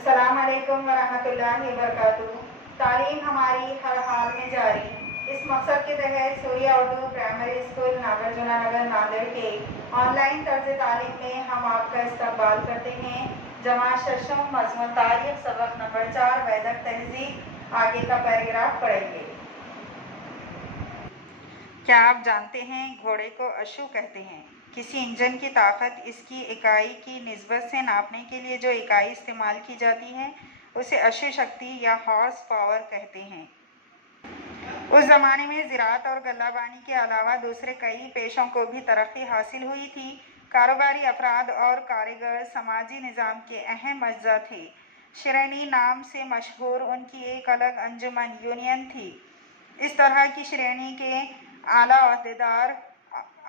अस्सलामुअलैकुम वरहमतुल्लाहि वबरकातुहू। तालीम हमारी हर हाल में जारी। इस मकसद के तहत सूर्या उर्दू प्राइमरी स्कूल नागार्जुना नगर नांदेड़ के ऑनलाइन तर्ज तालीम में हम आपका इस्तकबाल करते हैं। जमात शशम मज़मून तारीख सबक नंबर 4 वैदिक तहजीब। आगे का पैराग्राफ पढ़ेंगे। क्या आप जानते हैं घोड़े को अश्व कहते हैं। किसी इंजन की ताकत इसकी इकाई की निस्बत से नापने के लिए जो इकाई इस्तेमाल की जाती है उसे अश्व शक्ति या हॉर्स पावर कहते हैं। उस ज़माने में ज़राअत और गल्लाबानी के अलावा दूसरे कई पेशों को भी तरक्की हासिल हुई थी। कारोबारी अफराद और कारीगर समाजी निज़ाम के अहम अज्जा थे। श्रेणी नाम से मशहूर उनकी एक अलग अंजुमन यूनियन थी। इस तरह की श्रेणी के आला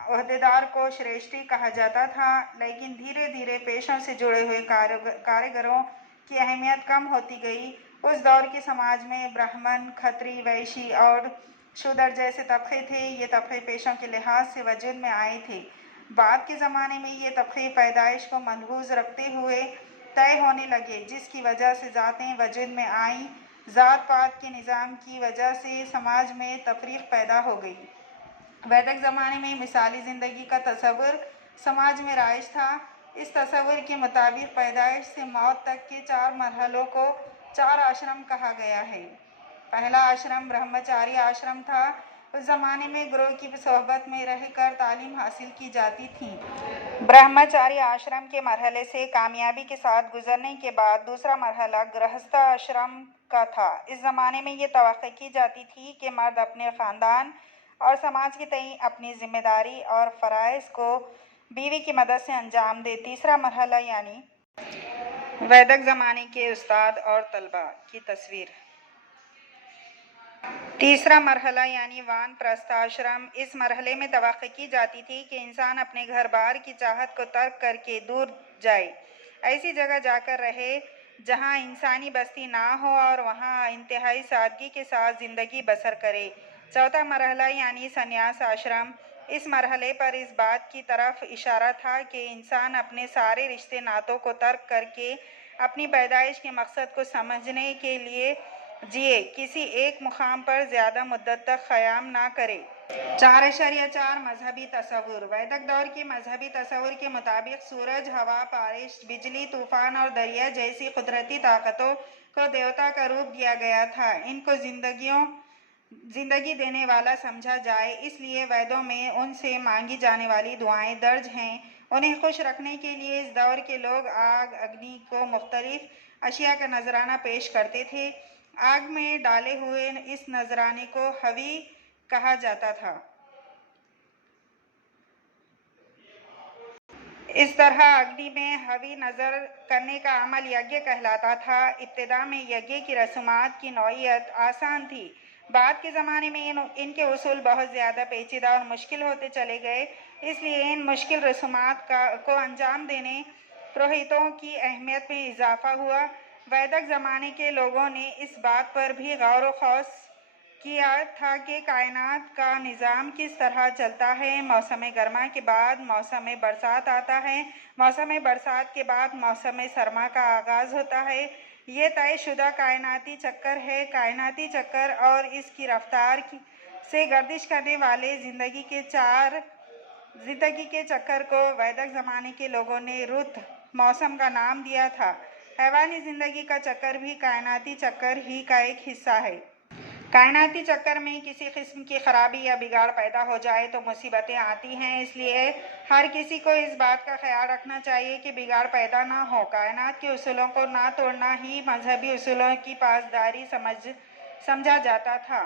ओहदेदार को श्रेष्ठी कहा जाता था, लेकिन धीरे धीरे पेशों से जुड़े हुए कारीगरों की अहमियत कम होती गई। उस दौर के समाज में ब्राह्मण, खत्री, वैश्य और शूद्र जैसे तबके थे। ये तबके पेशों के लिहाज से वजूद में आए थे। बाद के ज़माने में ये तबके पैदाइश को मलहूज़ रखते हुए तय होने लगे, जिसकी वजह से ज़ातें वजूद में आईं। ज़ात पात के निज़ाम की वजह से समाज में तफरीक पैदा हो गई। वैदिक ज़माने में मिसाली ज़िंदगी का तस्वुर समाज में राइज था। इस तस्वुर के मुताबिक पैदाइश से मौत तक के 4 मरहलों को 4 आश्रम कहा गया है। पहला आश्रम ब्रह्मचारी आश्रम था। उस ज़माने में गुरु की सोहबत में रहकर तालीम हासिल की जाती थी। ब्रह्मचारी आश्रम के मरहले से कामयाबी के साथ गुजरने के बाद दूसरा मरहला गृहस्थ आश्रम का था। इस ज़माने में ये तवक्को की जाती थी कि मर्द अपने ख़ानदान और समाज के तय अपनी जिम्मेदारी और फ़राइज़ को बीवी की मदद से अंजाम दे। तीसरा मरहला यानी वैदिक ज़माने के उस्ताद और तलबा की तस्वीर। तीसरा मरहला यानी वानप्रस्थ आश्रम। इस मरहले में तवक्को की जाती थी कि इंसान अपने घर बार की चाहत को तर्क करके दूर जाए, ऐसी जगह जाकर रहे जहाँ इंसानी बस्ती ना हो और वहाँ इंतहाई सादगी के साथ ज़िंदगी बसर करे। चौथा मरहला यानी संन्यास आश्रम। इस मरहले पर इस बात की तरफ इशारा था कि इंसान अपने सारे रिश्ते नातों को तर्क करके अपनी पैदाइश के मकसद को समझने के लिए जिए, किसी एक मुकाम पर ज़्यादा मुद्दत तक क़याम ना करे। 4.4 मजहबी तस्वुर। वैदिक दौर के मजहबी तस्वुर के मुताबिक सूरज, हवा, बारिश, बिजली, तूफ़ान और दरिया जैसी कुदरती ताकतों को देवता का रूप दिया गया था। इनको जिंदगी देने वाला समझा जाए, इसलिए वेदों में उनसे मांगी जाने वाली दुआएं दर्ज हैं। उन्हें खुश रखने के लिए इस दौर के लोग आग, अग्नि को मुख्तलिफ अशिया का नजराना पेश करते थे। आग में डाले हुए इस नजराने को हवी कहा जाता था। इस तरह अग्नि में हवी नज़र करने का अमल यज्ञ कहलाता था। इब्तिदा में यज्ञ की रस्मात की नौइयत आसान थी। बाद के ज़माने में इनके उसूल बहुत ज़्यादा पेचीदा और मुश्किल होते चले गए, इसलिए इन मुश्किल रस्मात को अंजाम देने पुरोहितों की अहमियत में इजाफा हुआ। वैदिक ज़माने के लोगों ने इस बात पर भी गौर व खौस किया था कि कायनात का निज़ाम किस तरह चलता है। मौसम गर्मा के बाद मौसम बरसात आता है, मौसम बरसात के बाद मौसम सरमा का आगाज़ होता है। ये तयशुदा कायनाती चक्कर है। कायनाती चक्कर और इसकी रफ्तार से गर्दिश करने वाले ज़िंदगी के चक्कर को वैदिक ज़माने के लोगों ने रुत मौसम का नाम दिया था। हैवानी ज़िंदगी का चक्कर भी कायनाती चक्कर ही का एक हिस्सा है। कायनाती चक्कर में किसी किस्म की खराबी या बिगाड़ पैदा हो जाए तो मुसीबतें आती हैं, इसलिए हर किसी को इस बात का ख्याल रखना चाहिए कि बिगाड़ पैदा ना हो। कायनात के उसूलों को ना तोड़ना ही मजहबी उसूलों की पासदारी समझा जाता था।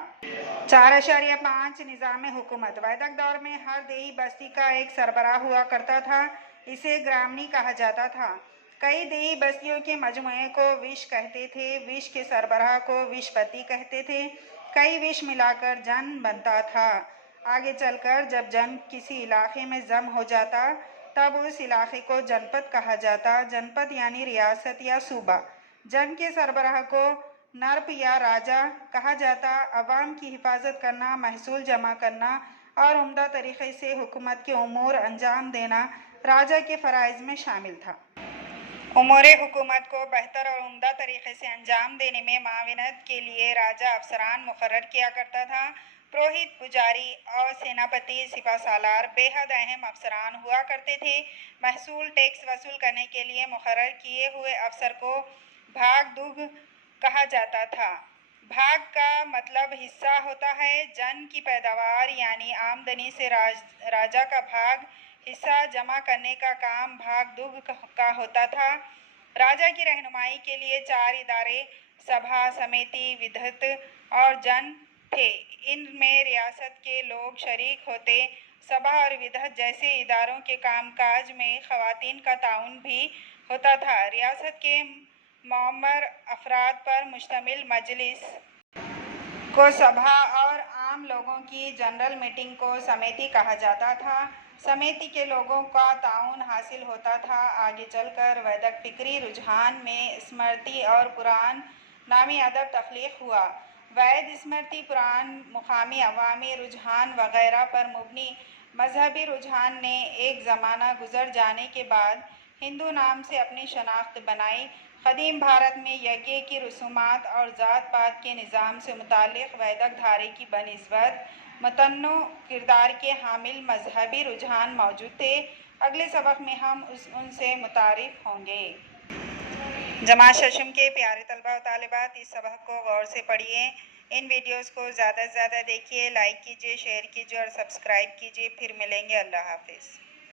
4.5 निज़ाम हुकूमत। वैदिक दौर में हर देही बस्ती का एक सरबराह हुआ करता था। इसे ग्रामनी कहा जाता था। कई देही बस्तियों के मजमुए को विश कहते थे। विश के सरबराह को विशपति कहते थे। कई विश मिलाकर जन बनता था। आगे चलकर जब जन किसी इलाके में जम हो जाता तब उस इलाके को जनपद कहा जाता। जनपद यानी रियासत या सूबा। जन के सरबराह को नर्प या राजा कहा जाता। अवाम की हिफाजत करना, महसूल जमा करना और उम्दा तरीक़े से हुकूमत के उमूर अंजाम देना राजा के फ़राइज़ में शामिल था। उमूर हुकूमत को बेहतर और उम्दा तरीके से अंजाम देने में माविनत के लिए राजा अफसरान मुकर्रर किया करता था। पुरोहित, पुजारी और सेनापति, सिपह सालार बेहद अहम अफसरान हुआ करते थे। महसूल टैक्स वसूल करने के लिए मुकर्रर किए हुए अफसर को भागदुग कहा जाता था। भाग का मतलब हिस्सा होता है। जन की पैदावार यानी आमदनी से राजा का भाग हिस्सा जमा करने का काम भागदुग का होता था। राजा की रहनुमाई के लिए 4 इदारे सभा, समिति, विधत और जन थे। इनमें रियासत के लोग शरीक होते। सभा और विधत जैसे इदारों के कामकाज में खवातीन का ताउन भी होता था। रियासत के मौमर अफराद पर मुश्तमिल मजलिस को सभा और आम लोगों की जनरल मीटिंग को समिति कहा जाता था। समिति के लोगों का ताउन हासिल होता था। आगे चलकर वैदिक फिक्री रुझान में स्मृति और पुराण नामी अदब तख्लीक हुआ। वैद, स्मृति, पुराण, मुकामी अवामी रुझान वगैरह पर मुबनी मजहबी रुझान ने एक ज़माना गुजर जाने के बाद हिंदू नाम से अपनी शनाख्त बनाई। कदीम भारत में यज्ञ की रसूमात और ज़ात पात के निज़ाम से मुताल्लिक़ वैदिक धारे की बनिस्बत मतन्नु किरदार के हामिल मजहबी रुझान मौजूद थे। अगले सबक में हम उनसे मुतारिफ होंगे। जमात शशम के प्यारे तलबा व तालिबात, इस सबक को गौर से पढ़िए। इन वीडियोस को ज़्यादा से ज़्यादा देखिए, लाइक कीजिए, शेयर कीजिए और सब्सक्राइब कीजिए। फिर मिलेंगे। अल्लाह हाफिज़।